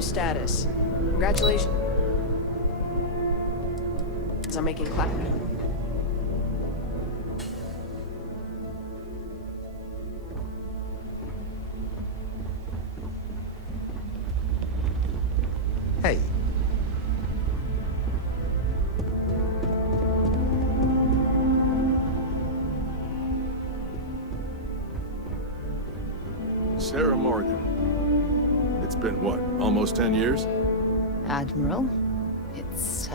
new status. Congratulations on making class. Hey. Sarah Morgan. It's been what, almost 10 years? Admiral, it's,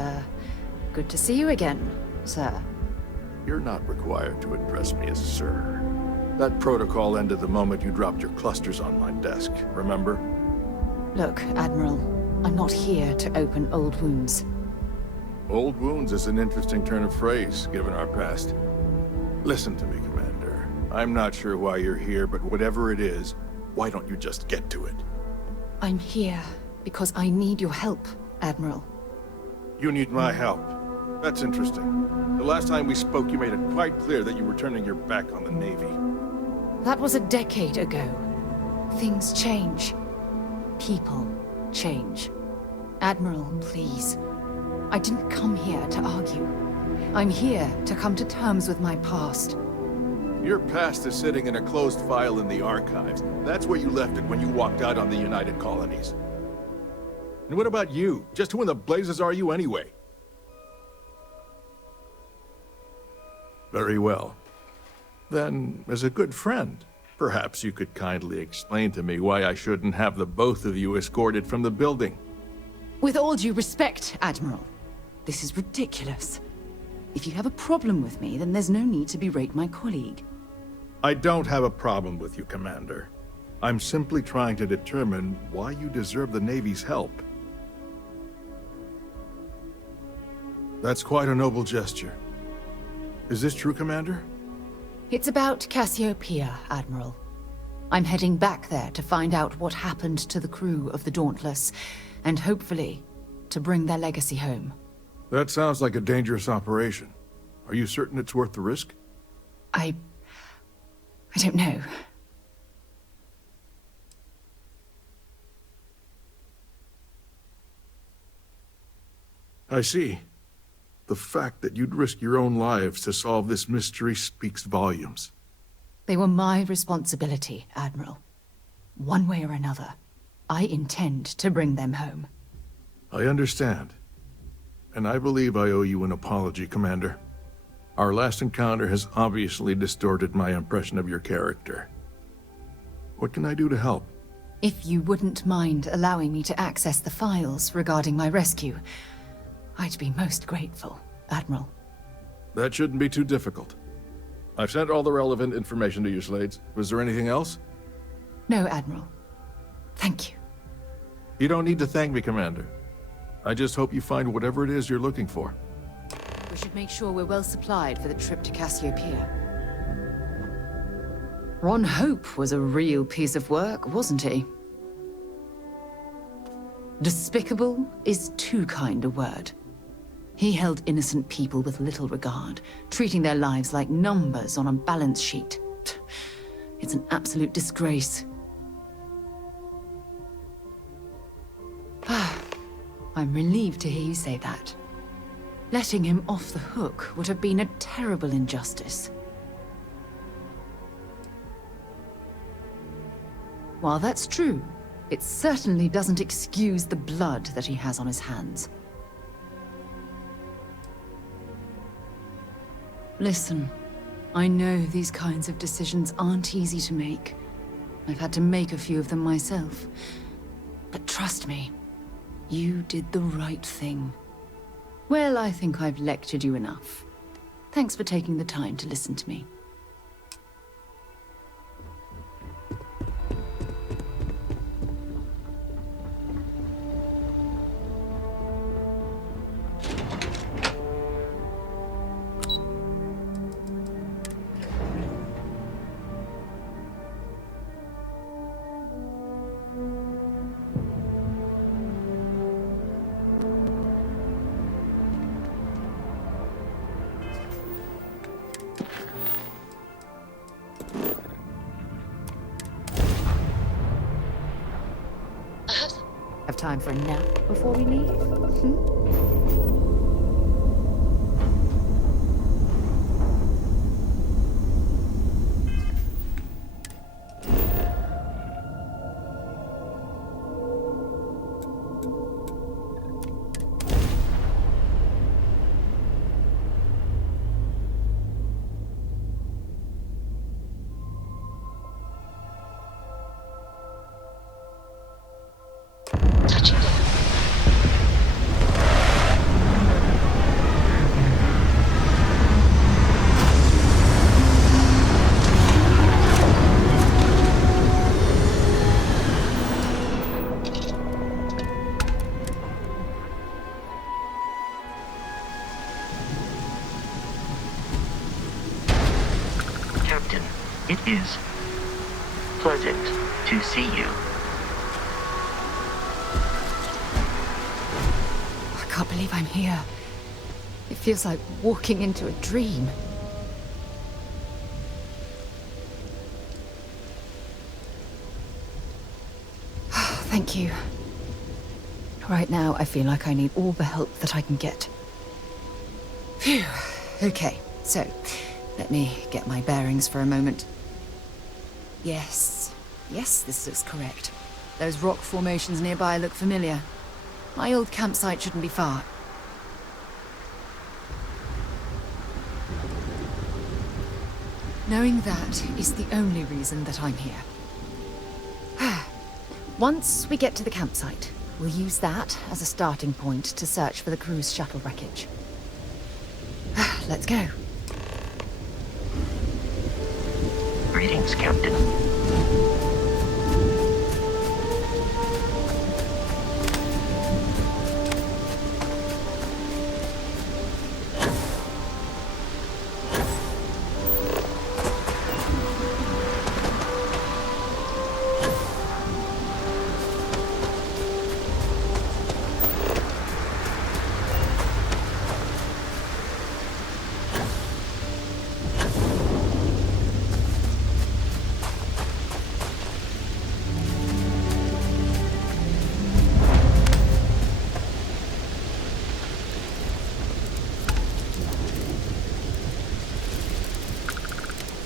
good to see you again, sir. You're not required to address me as sir. That protocol ended the moment you dropped your clusters on my desk, remember? Look, Admiral, I'm not here to open old wounds. Old wounds is an interesting turn of phrase, given our past. Listen to me, Commander. I'm not sure why you're here, but whatever it is, why don't you just get to it? I'm here because I need your help, Admiral. You need my help. That's interesting. The last time we spoke, you made it quite clear that you were turning your back on the Navy. That was a decade ago. Things change. People change. Admiral, please. I didn't come here to argue. I'm here to come to terms with my past. Your past is sitting in a closed file in the archives. That's where you left it when you walked out on the United Colonies. And what about you? Just who in the blazes are you anyway? Very well. Then, as a good friend, perhaps you could kindly explain to me why I shouldn't have the both of you escorted from the building. With all due respect, Admiral, this is ridiculous. If you have a problem with me, then there's no need to berate my colleague. I don't have a problem with you, Commander. I'm simply trying to determine why you deserve the Navy's help. That's quite a noble gesture. Is this true, Commander? It's about Cassiopeia, Admiral. I'm heading back there to find out what happened to the crew of the Dauntless, and hopefully, to bring their legacy home. That sounds like a dangerous operation. Are you certain it's worth the risk? I don't know. I see. The fact that you'd risk your own lives to solve this mystery speaks volumes. They were my responsibility, Admiral. One way or another, I intend to bring them home. I understand. And I believe I owe you an apology, Commander. Our last encounter has obviously distorted my impression of your character. What can I do to help? If you wouldn't mind allowing me to access the files regarding my rescue, I'd be most grateful, Admiral. That shouldn't be too difficult. I've sent all the relevant information to you, Slades. Was there anything else? No, Admiral. Thank you. You don't need to thank me, Commander. I just hope you find whatever it is you're looking for. We should make sure we're well supplied for the trip to Cassiopeia. Ron Hope was a real piece of work, wasn't he? Despicable is too kind a word. He held innocent people with little regard, treating their lives like numbers on a balance sheet. It's an absolute disgrace. I'm relieved to hear you say that. Letting him off the hook would have been a terrible injustice. While that's true, it certainly doesn't excuse the blood that he has on his hands. Listen, I know these kinds of decisions aren't easy to make. I've had to make a few of them myself. But trust me, you did the right thing. Well, I think I've lectured you enough. Thanks for taking the time to listen to me. Have time for a nap before we leave? Hmm? Captain, it is pleasant to see you. I can't believe I'm here. It feels like walking into a dream. Thank you. Right now, I feel like I need all the help that I can get. Phew. Okay, so let me get my bearings for a moment. Yes, this looks correct. Those rock formations nearby look familiar. My old campsite shouldn't be far. Knowing that is the only reason that I'm here. Once we get to the campsite, we'll use that as a starting point to search for the cruise shuttle wreckage. Let's go. Greetings, Captain.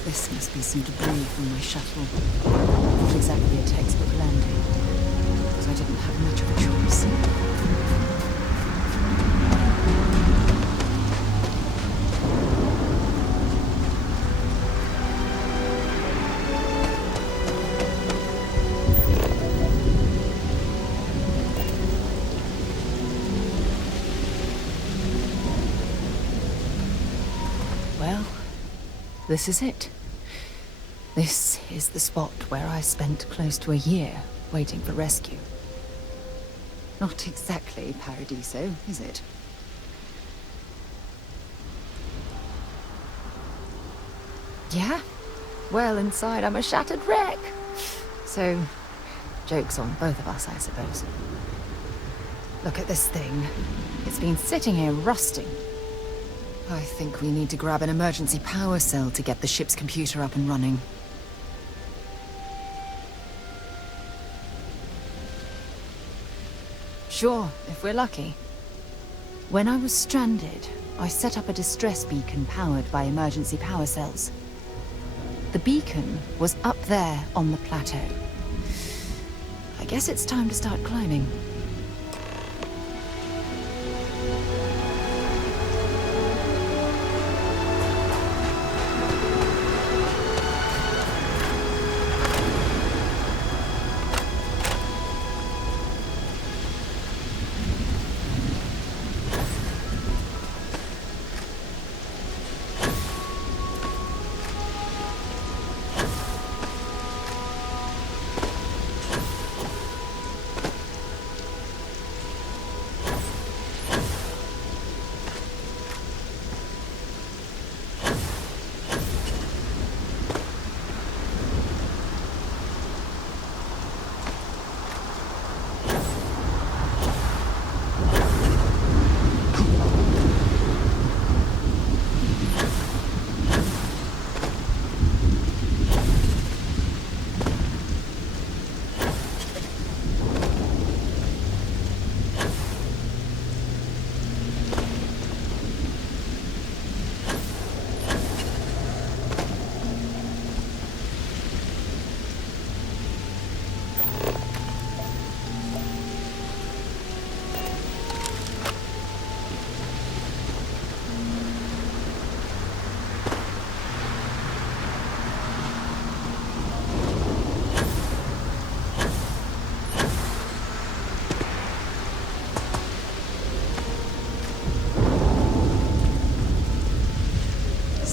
This must be some debris from my shuttle. Not exactly a textbook landing, but I didn't have much of a choice. Well, this is it. This is the spot where I spent close to a year waiting for rescue. Not exactly Paradiso, is it? Yeah? Well, inside I'm a shattered wreck. So, joke's on both of us, I suppose. Look at this thing. It's been sitting here rusting. I think we need to grab an emergency power cell to get the ship's computer up and running. Sure, if we're lucky. When I was stranded, I set up a distress beacon powered by emergency power cells. The beacon was up there on the plateau. I guess it's time to start climbing.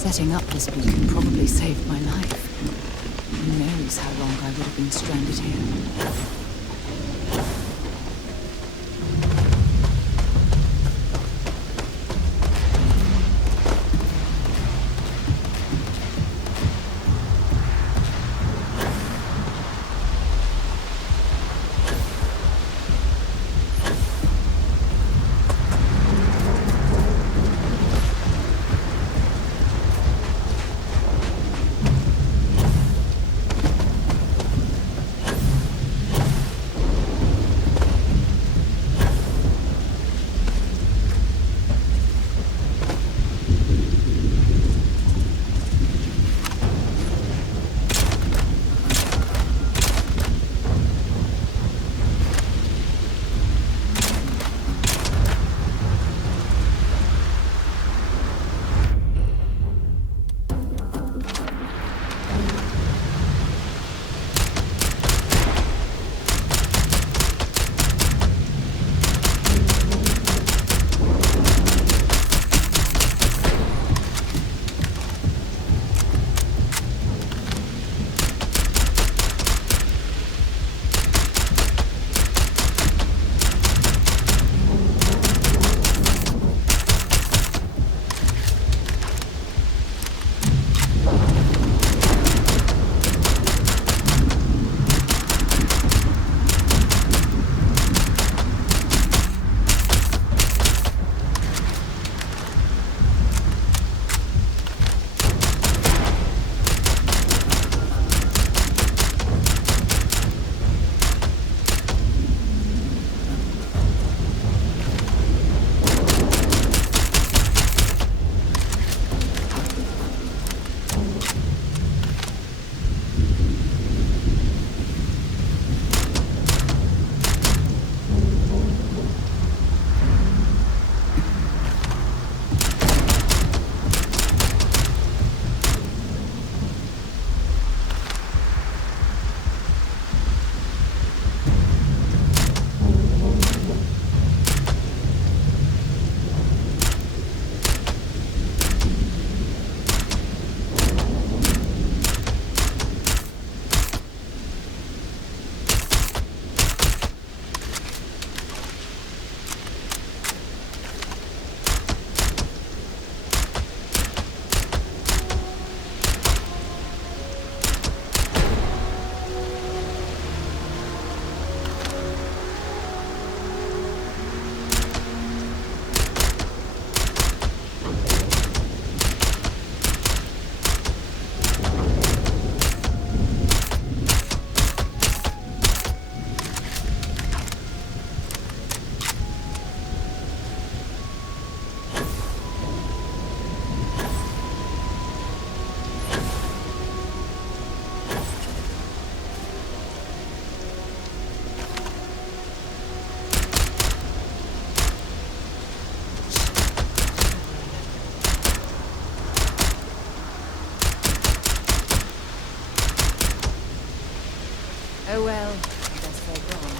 Setting up this beacon probably saved my life. Who knows how long I would have been stranded here. Oh well, I guess they're gone.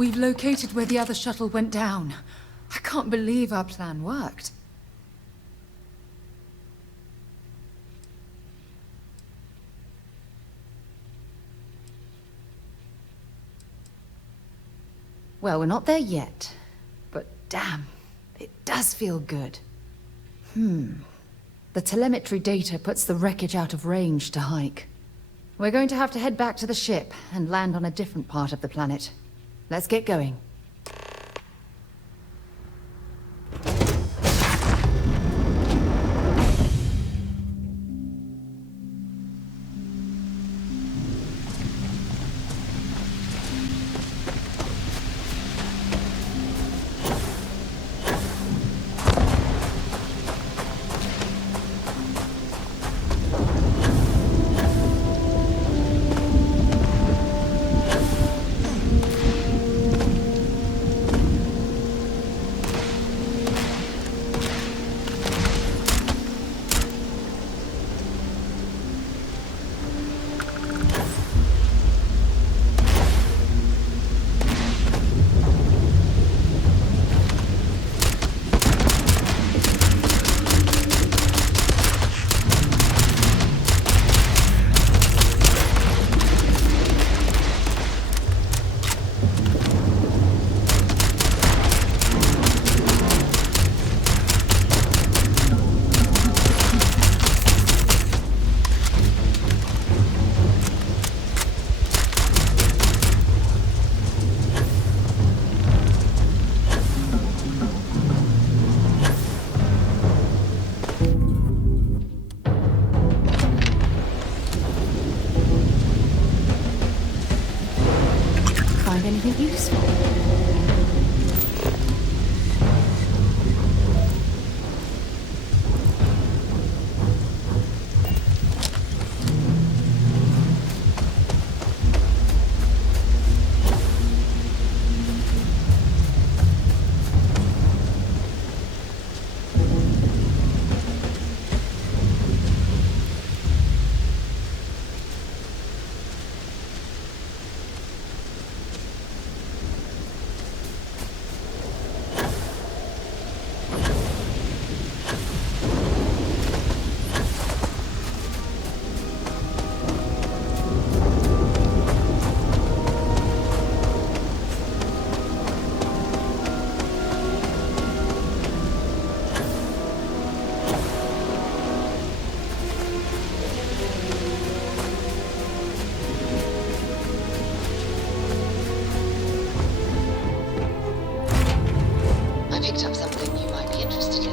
We've located where the other shuttle went down. I can't believe our plan worked. Well, we're not there yet. But damn, it does feel good. The telemetry data puts the wreckage out of range to hike. We're going to have to head back to the ship and land on a different part of the planet. Let's get going. Anything useful? Picked up something you might be interested in.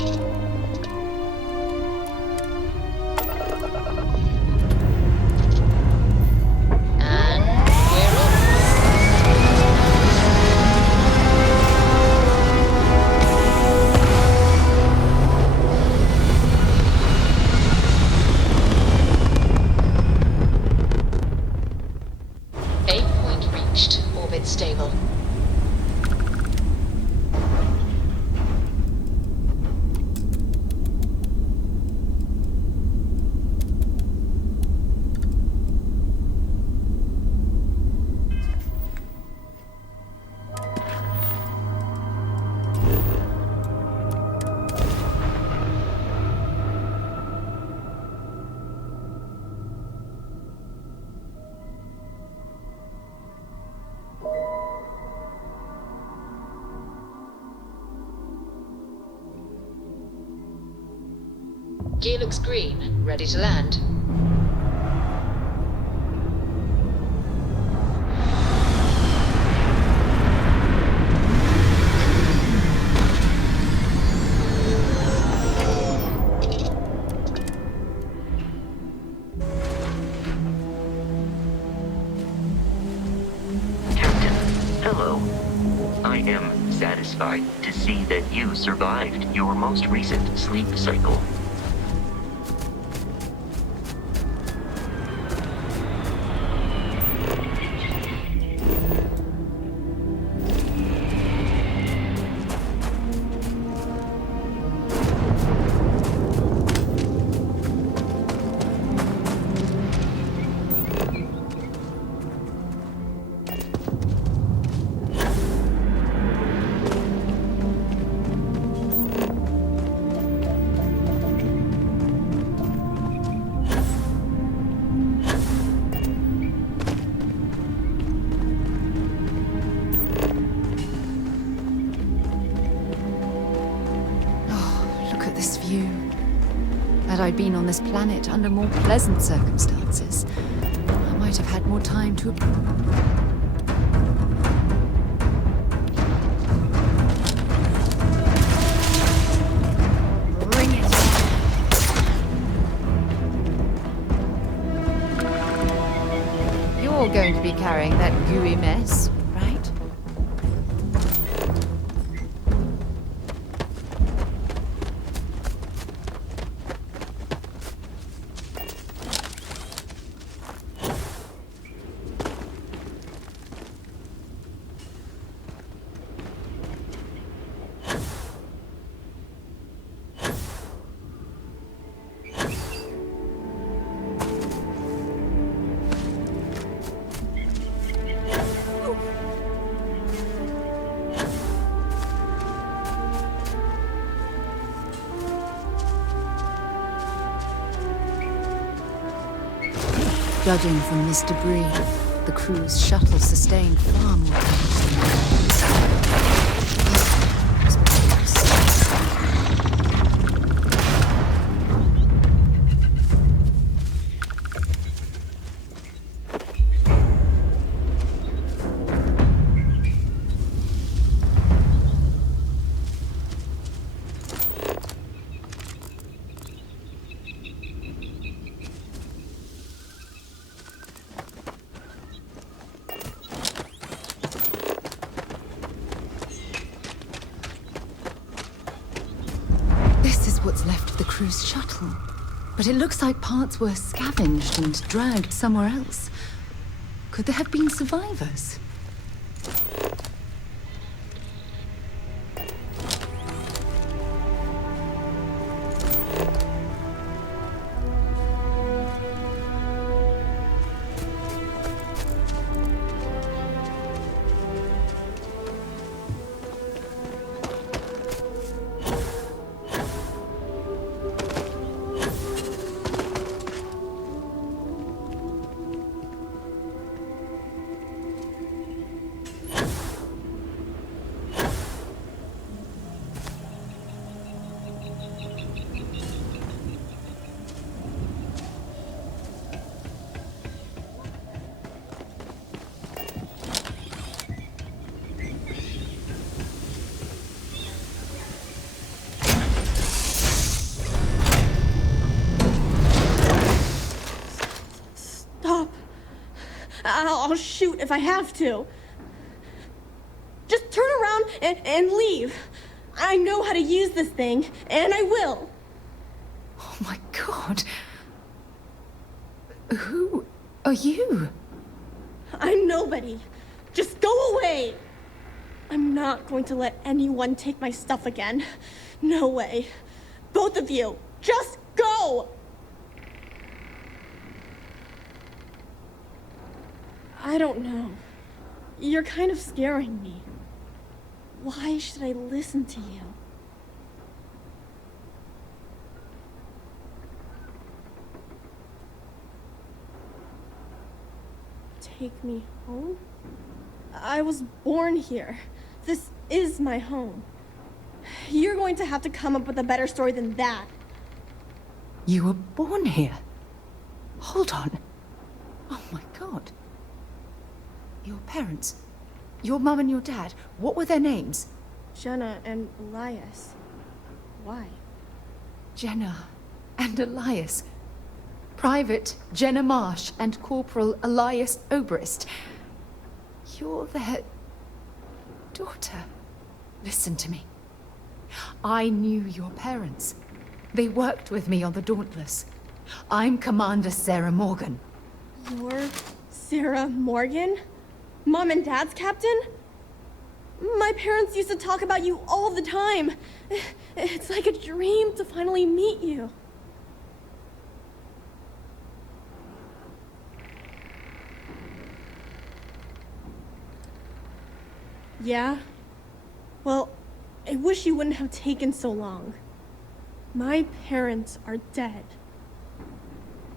And we're off. Aim point reached. Orbit stable. Gear looks green, ready to land. Captain, hello. I am satisfied to see that you survived your most recent sleep cycle. I'd been on this planet under more pleasant circumstances, I might have had more time to... Bring it on. You're going to be carrying that gooey mess, right? Judging from this debris, the crew's shuttle sustained far more damage than what's left of the crew's shuttle. But it looks like parts were scavenged and dragged somewhere else. Could there have been survivors? I'll shoot if I have to. Just turn around and leave. I know how to use this thing, and I will. Oh my God. Who are you? I'm nobody. Just go away. I'm not going to let anyone take my stuff again. No way. Both of you, just go! I don't know. You're kind of scaring me. Why should I listen to you? Take me home? I was born here. This is my home. You're going to have to come up with a better story than that. You were born here? Hold on. Oh my God. Your parents, your mum and your dad, what were their names? Jenna and Elias. Why? Jenna and Elias. Private Jenna Marsh and Corporal Elias Obrist. You're their daughter. Listen to me. I knew your parents. They worked with me on the Dauntless. I'm Commander Sarah Morgan. You're Sarah Morgan? Mom and Dad's captain? My parents used to talk about you all the time. It's like a dream to finally meet you. Yeah? Well, I wish you wouldn't have taken so long. My parents are dead.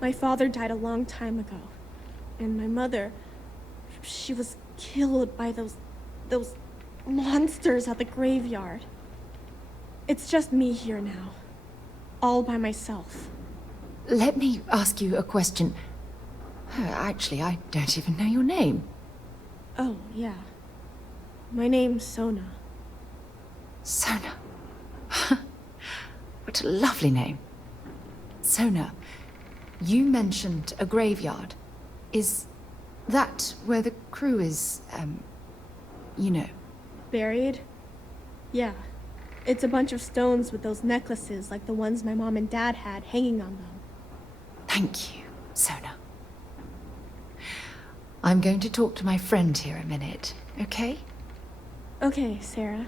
My father died a long time ago, and my mother, she was killed by those monsters at the graveyard. It's just me here now, all by myself. let me ask you a question. Actually, I don't even know your name. Oh, yeah. My name's Sona. Sona. What a lovely name. Sona, you mentioned a graveyard. Is that where the crew is, you know? Buried? Yeah. It's a bunch of stones with those necklaces like the ones my mom and dad had hanging on them. Thank you, Sona. I'm going to talk to my friend here a minute, okay? Okay, Sarah.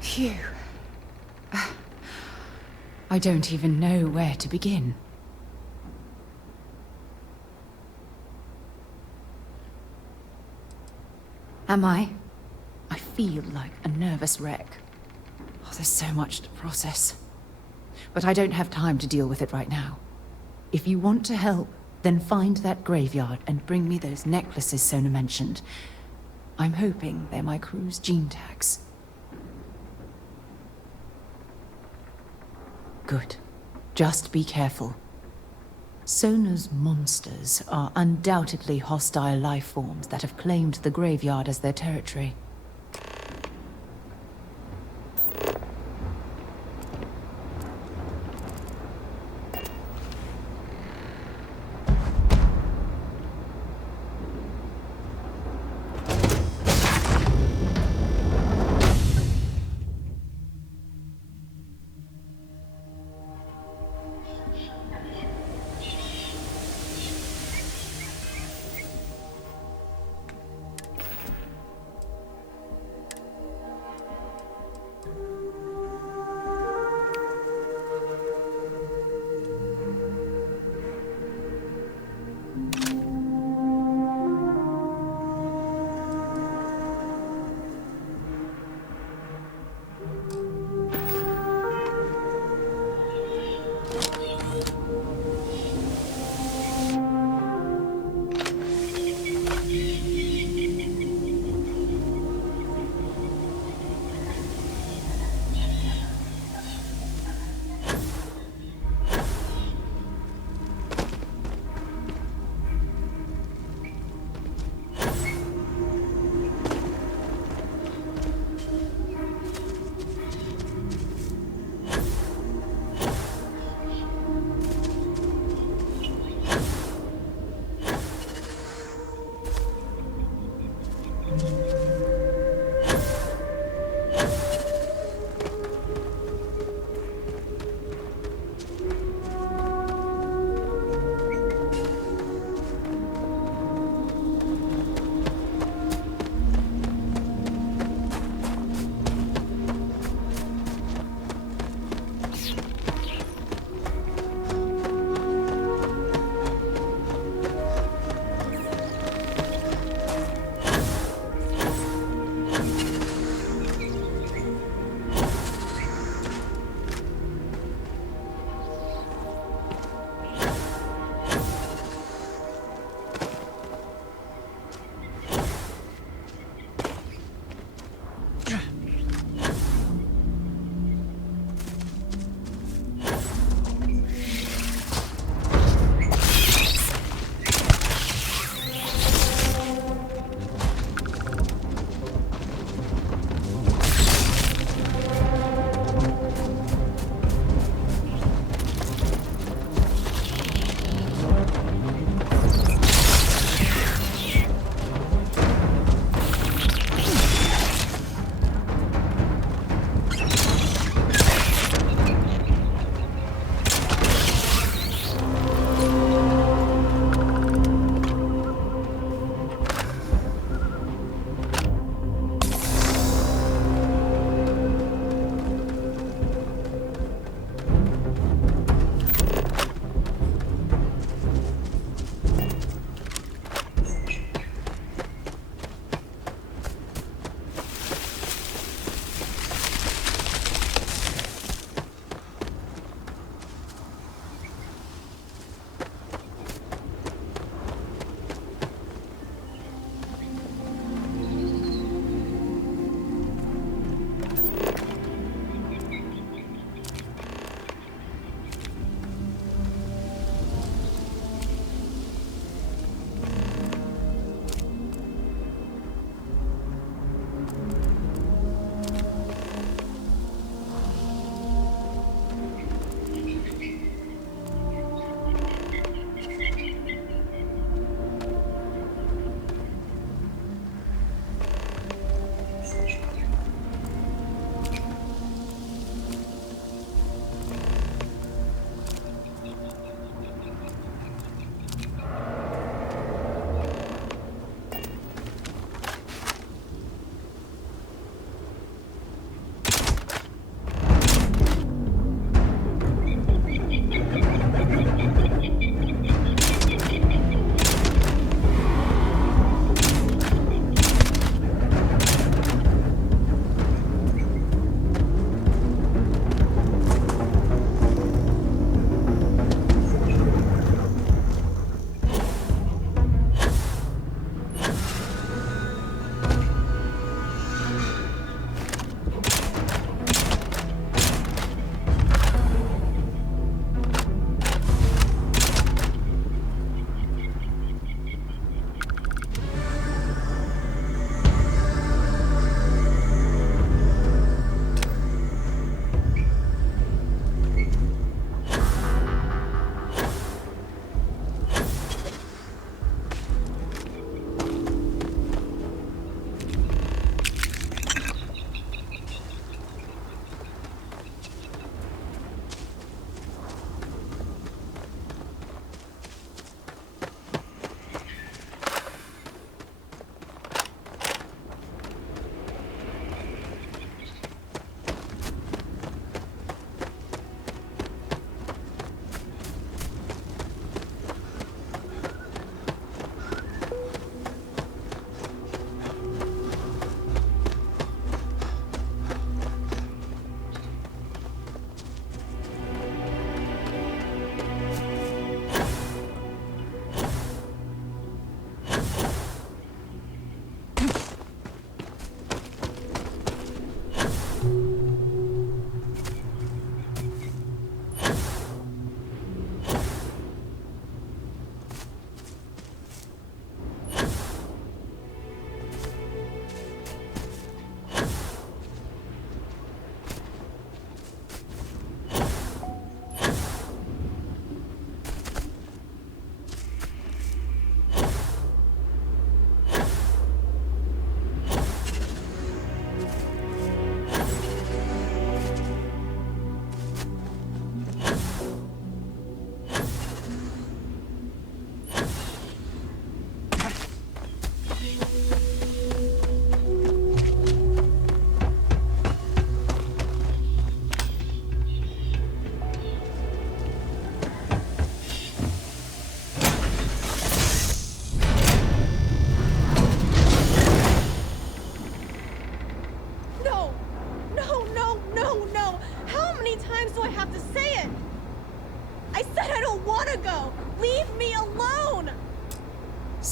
Phew. I don't even know where to begin. Am I? I feel like a nervous wreck. Oh, there's so much to process. But I don't have time to deal with it right now. If you want to help, then find that graveyard and bring me those necklaces Sona mentioned. I'm hoping they're my crew's gene tags. Good. Just be careful. Sona's monsters are undoubtedly hostile life forms that have claimed the graveyard as their territory.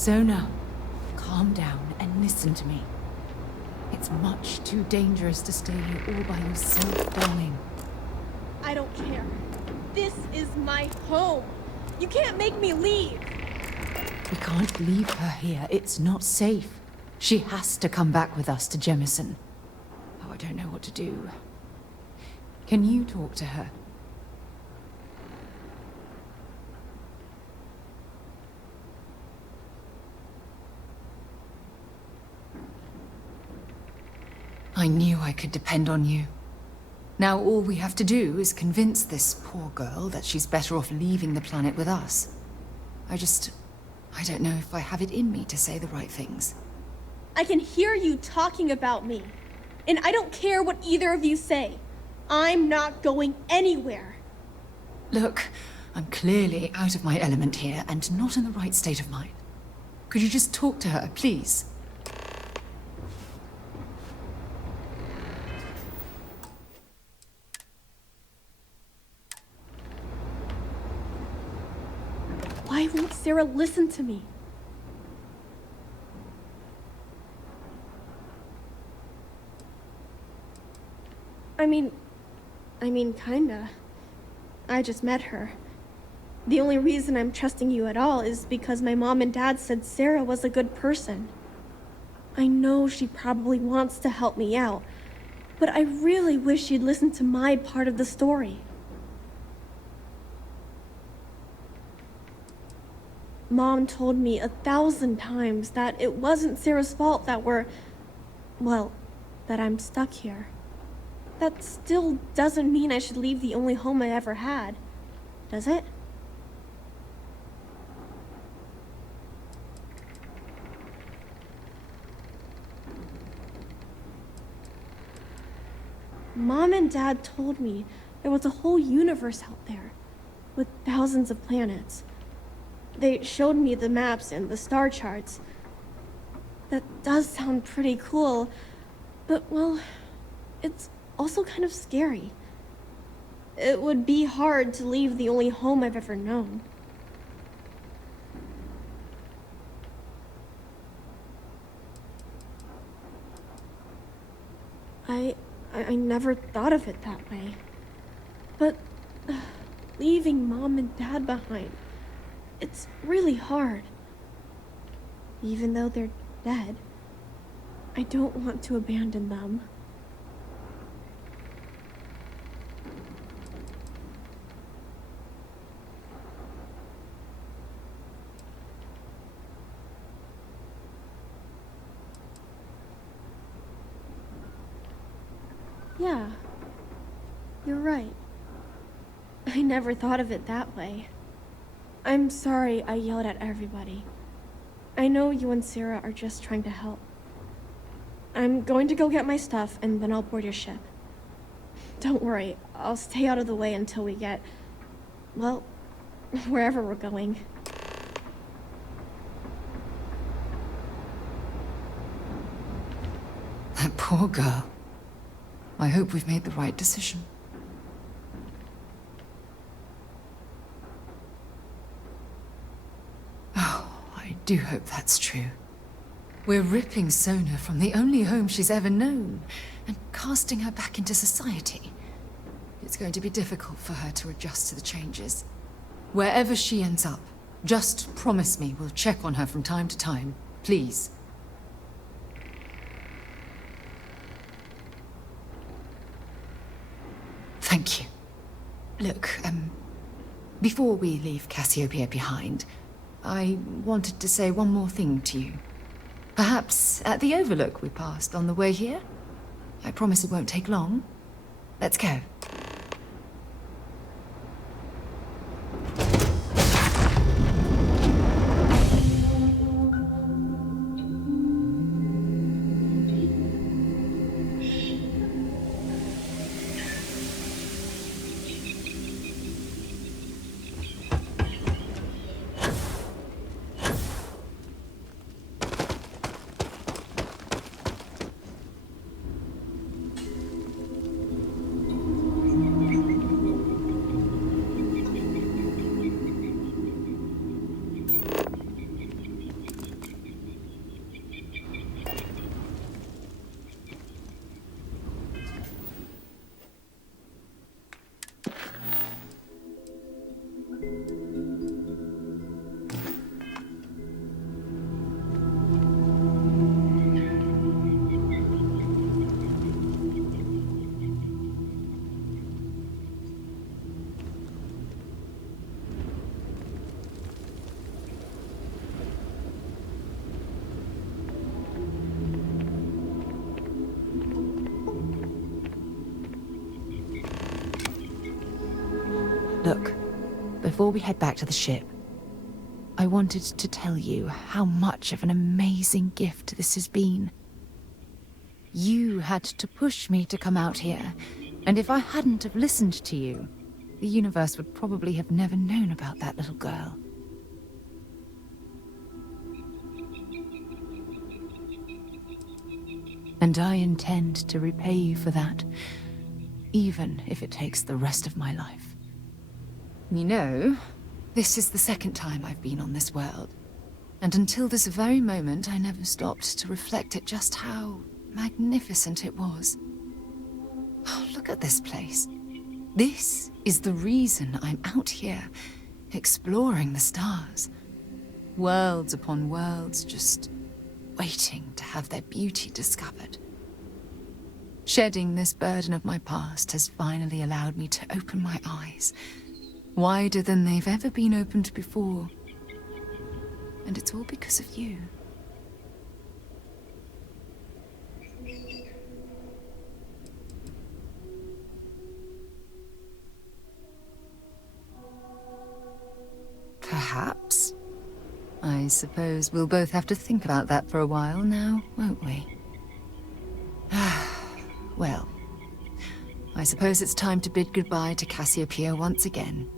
Sona, calm down and listen to me. It's much too dangerous to stay here all by yourself, darling. I don't care. This is my home. You can't make me leave. We can't leave her here. It's not safe. She has to come back with us to Jemison. Oh, I don't know what to do. Can you talk to her? I knew I could depend on you. Now all we have to do is convince this poor girl that she's better off leaving the planet with us. I don't know if I have it in me to say the right things. I can hear you talking about me. And I don't care what either of you say. I'm not going anywhere. Look, I'm clearly out of my element here and not in the right state of mind. Could you just talk to her, please? Why won't Sarah listen to me? I mean, kinda. I just met her. The only reason I'm trusting you at all is because my mom and dad said Sarah was a good person. I know she probably wants to help me out, but I really wish she'd listen to my part of the story. Mom told me 1,000 times that it wasn't Sarah's fault that that I'm stuck here. That still doesn't mean I should leave the only home I ever had, does it? Mom and Dad told me there was a whole universe out there, with thousands of planets. They showed me the maps and the star charts. That does sound pretty cool, but well, it's also kind of scary. It would be hard to leave the only home I've ever known. I never thought of it that way. But leaving Mom and Dad behind, it's really hard. Even though they're dead, I don't want to abandon them. Yeah, you're right. I never thought of it that way. I'm sorry I yelled at everybody. I know you and Sarah are just trying to help. I'm going to go get my stuff and then I'll board your ship. Don't worry, I'll stay out of the way until we get, well, wherever we're going. That poor girl. I hope we've made the right decision. Oh, I do hope that's true. We're ripping Sona from the only home she's ever known and casting her back into society. It's going to be difficult for her to adjust to the changes. Wherever she ends up, just promise me we'll check on her from time to time, please. Thank you. Look, before we leave Cassiopeia behind, I wanted to say one more thing to you. Perhaps at the overlook we passed on the way here? I promise it won't take long. Let's go. Look, before we head back to the ship, I wanted to tell you how much of an amazing gift this has been. You had to push me to come out here, and if I hadn't have listened to you, the universe would probably have never known about that little girl. And I intend to repay you for that, even if it takes the rest of my life. You know, this is the second time I've been on this world, and until this very moment I never stopped to reflect at just how magnificent it was. Oh, look at this place. This is the reason I'm out here, exploring the stars. Worlds upon worlds, just waiting to have their beauty discovered. Shedding this burden of my past has finally allowed me to open my eyes, wider than they've ever been opened before. And it's all because of you. Perhaps. I suppose we'll both have to think about that for a while now, won't we? Well, I suppose it's time to bid goodbye to Cassiopeia once again.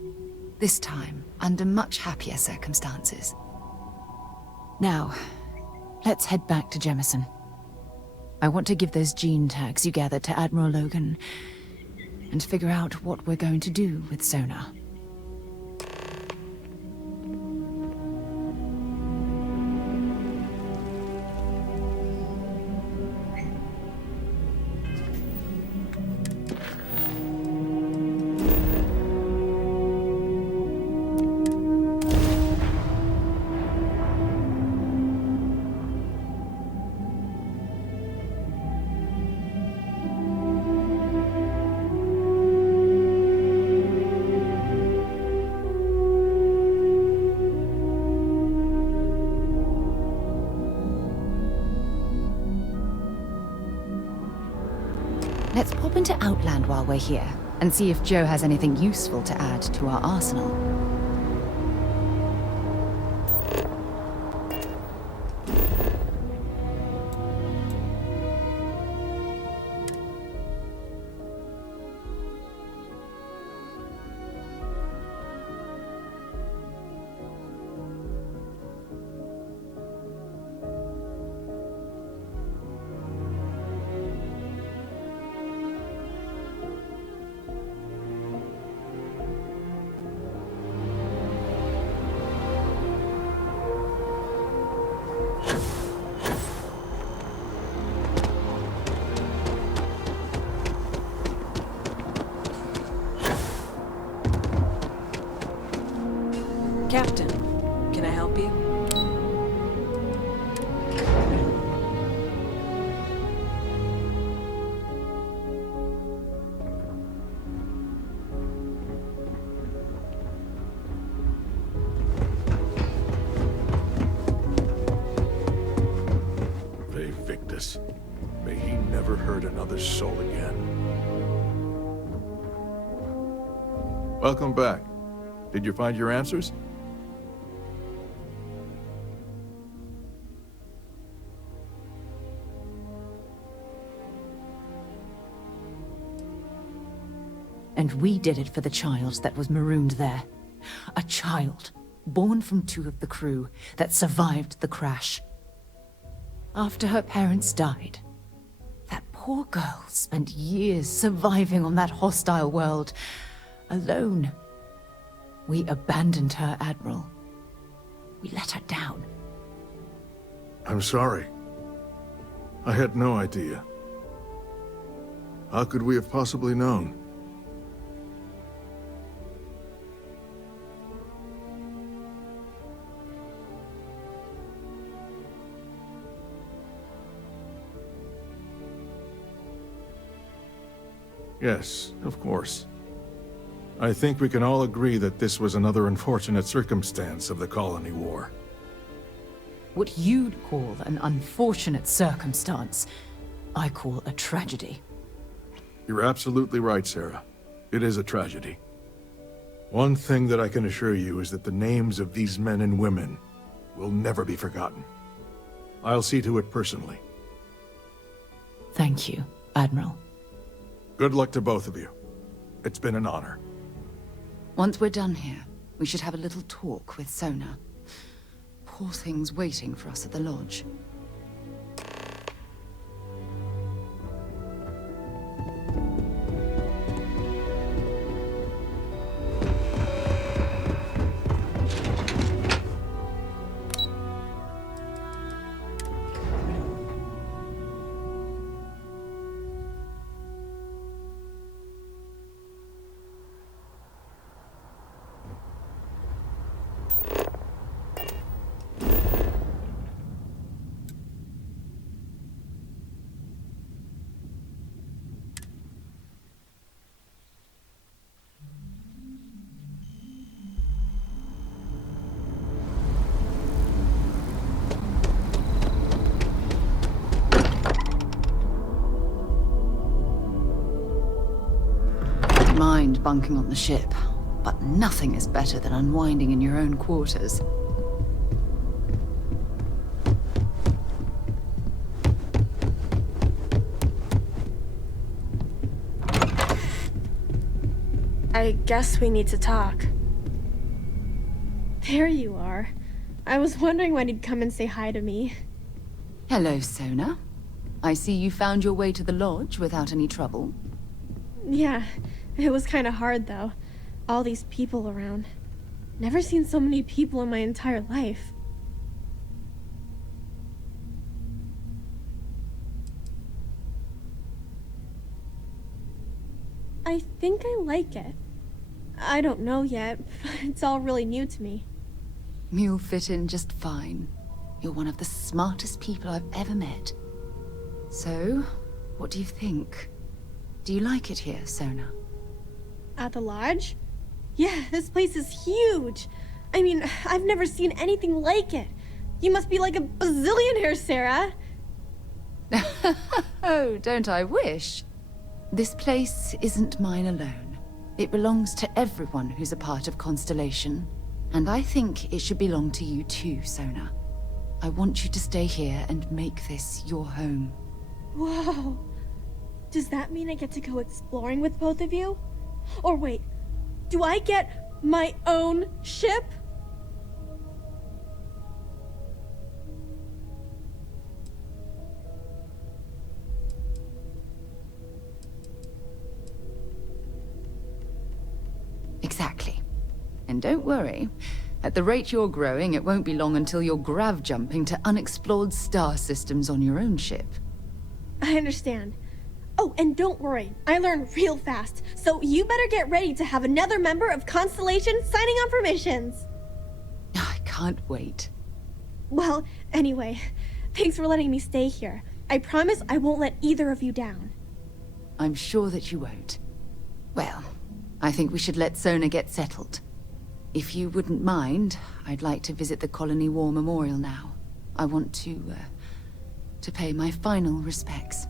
This time, under much happier circumstances. Now, let's head back to Jemison. I want to give those gene tags you gathered to Admiral Logan, and figure out what we're going to do with Sonar. Let's pop into Outland while we're here, and see if Joe has anything useful to add to our arsenal. Captain, can I help you? Victus. May he never hurt another soul again. Welcome back. Did you find your answers? And we did it for the child that was marooned there. A child, born from 2 of the crew, that survived the crash. After her parents died, that poor girl spent years surviving on that hostile world, alone. We abandoned her, Admiral. We let her down. I'm sorry. I had no idea. How could we have possibly known? Yes, of course. I think we can all agree that this was another unfortunate circumstance of the colony war. What you'd call an unfortunate circumstance, I call a tragedy. You're absolutely right, Sarah. It is a tragedy. One thing that I can assure you is that the names of these men and women will never be forgotten. I'll see to it personally. Thank you, Admiral. Good luck to both of you. It's been an honor. Once we're done here, we should have a little talk with Sona. Poor thing's waiting for us at the lodge. Mind bunking on the ship, but nothing is better than unwinding in your own quarters. I guess we need to talk. There you are. I was wondering when he'd come and say hi to me. Hello, Sona. I see you found your way to the lodge without any trouble. Yeah, it was kind of hard though. All these people around. Never seen so many people in my entire life. I think I like it. I don't know yet. It's all really new to me. You'll fit in just fine. You're one of the smartest people I've ever met. So, what do you think? Do you like it here, Sona? At the lodge? Yeah, this place is huge. I mean, I've never seen anything like it. You must be like a bazillionaire, Sarah. Oh, don't I wish? This place isn't mine alone. It belongs to everyone who's a part of Constellation. And I think it should belong to you too, Sona. I want you to stay here and make this your home. Whoa. Does that mean I get to go exploring with both of you? Or wait, do I get my own ship? Exactly. And don't worry. At the rate you're growing, it won't be long until you're grav-jumping to unexplored star systems on your own ship. I understand. Oh, and don't worry, I learn real fast, so you better get ready to have another member of Constellation signing on for missions. I can't wait. Well, anyway, thanks for letting me stay here. I promise I won't let either of you down. I'm sure that you won't. Well, I think we should let Sona get settled. If you wouldn't mind, I'd like to visit the Colony War Memorial now. I want to pay my final respects.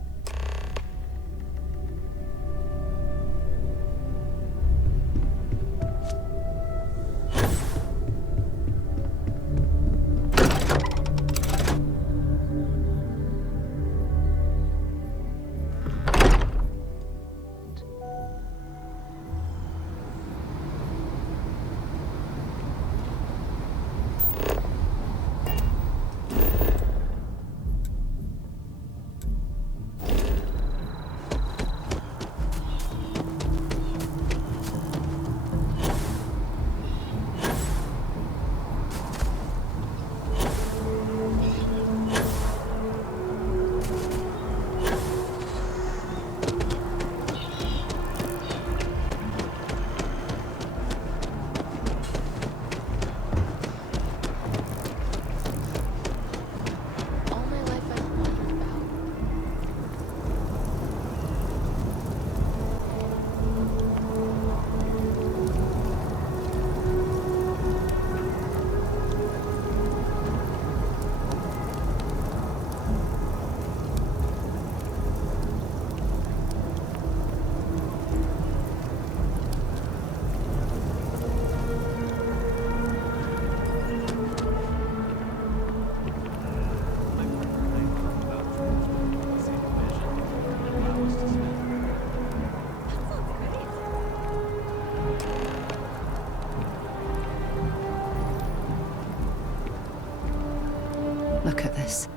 Look at this.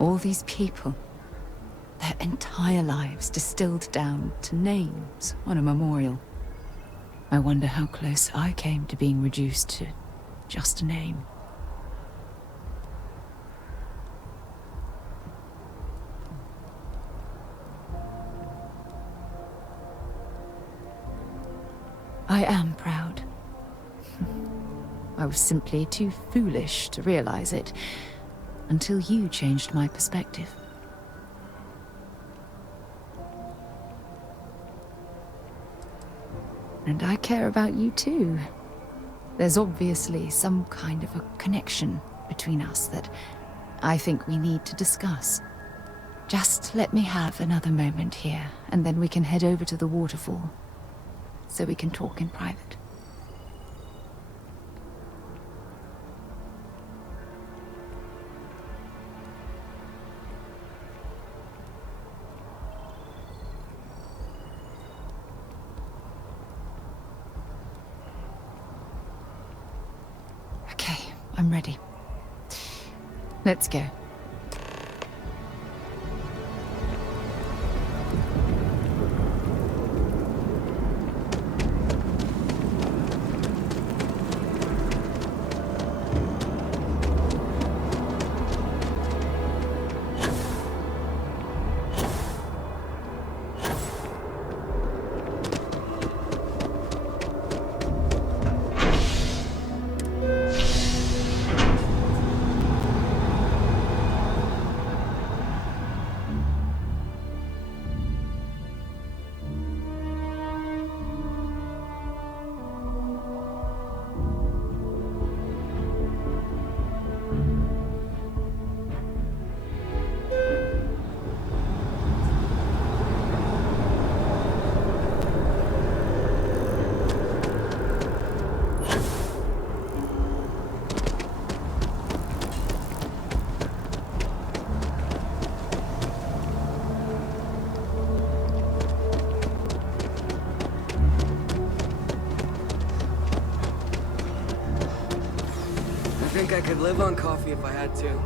All these people, their entire lives distilled down to names on a memorial. I wonder how close I came to being reduced to just a name. I am proud. I was simply too foolish to realize it until you changed my perspective. And I care about you too. There's obviously some kind of a connection between us that I think we need to discuss. Just let me have another moment here, and then we can head over to the waterfall, so we can talk in private. Okay, I'm ready. Let's go. I think I could live on coffee if I had to.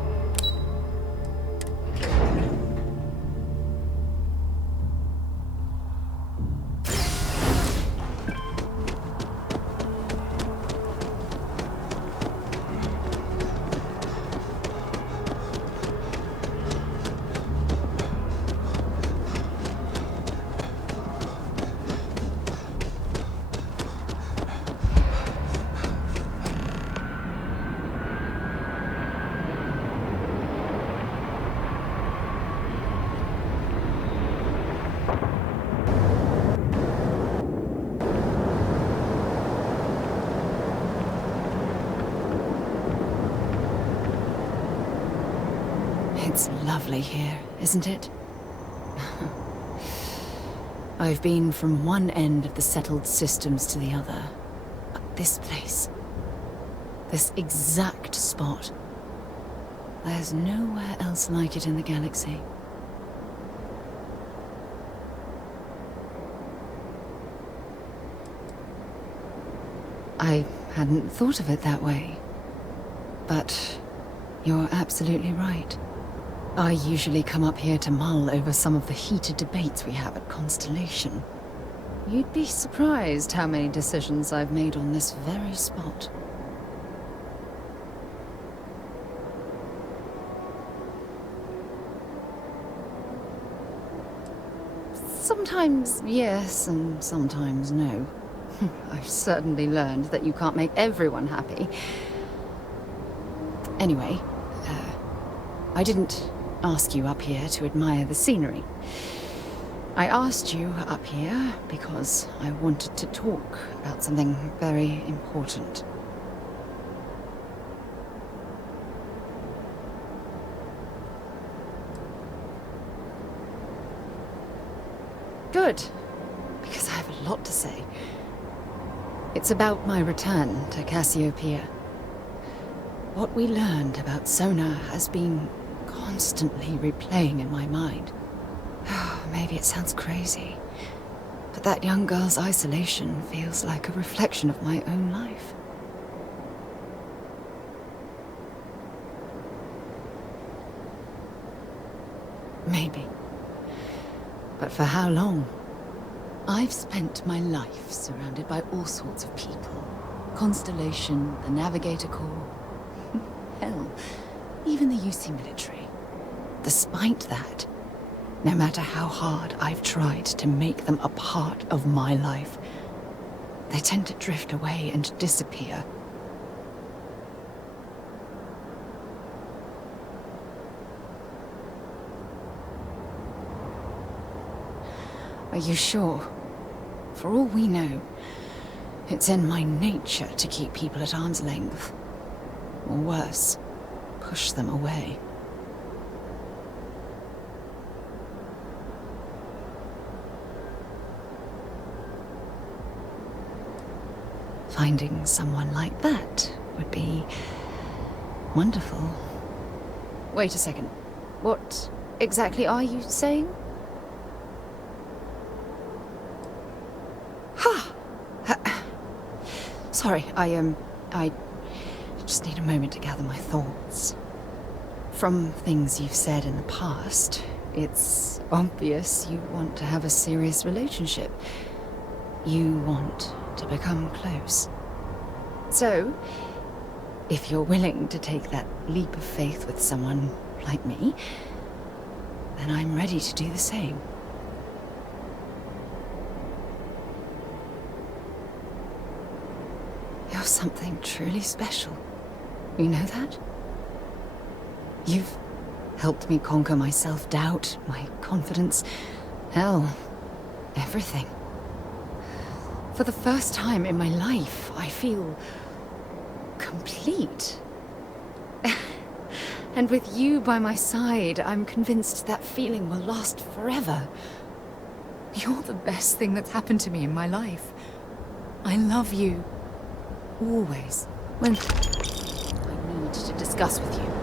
It's lovely here, isn't it? I've been from one end of the settled systems to the other. But this place, this exact spot, there's nowhere else like it in the galaxy. I hadn't thought of it that way. But you're absolutely right. I usually come up here to mull over some of the heated debates we have at Constellation. You'd be surprised how many decisions I've made on this very spot. Sometimes yes, and sometimes no. I've certainly learned that you can't make everyone happy. Anyway, I didn't ask you up here to admire the scenery. I asked you up here because I wanted to talk about something very important. Good, because I have a lot to say. It's about my return to Cassiopeia. What we learned about Sona has been constantly replaying in my mind. Maybe it sounds crazy, but that young girl's isolation feels like a reflection of my own life. Maybe. But for how long? I've spent my life surrounded by all sorts of people. Constellation, the Navigator Corps. Hell, even the UC military. Despite that, no matter how hard I've tried to make them a part of my life, they tend to drift away and disappear. Are you sure? For all we know, it's in my nature to keep people at arm's length. Or worse, push them away. Finding someone like that would be wonderful. Wait a second. What exactly are you saying? Sorry, I just need a moment to gather my thoughts. From things you've said in the past, it's obvious you want to have a serious relationship. You want to become close. So, if you're willing to take that leap of faith with someone like me, then I'm ready to do the same. You're something truly special. You know that? You've helped me conquer my self-doubt, my confidence, hell, everything. For the first time in my life, I feel complete. And with you by my side, I'm convinced that feeling will last forever. You're the best thing that's happened to me in my life. I love you. Always. When I need to discuss with you.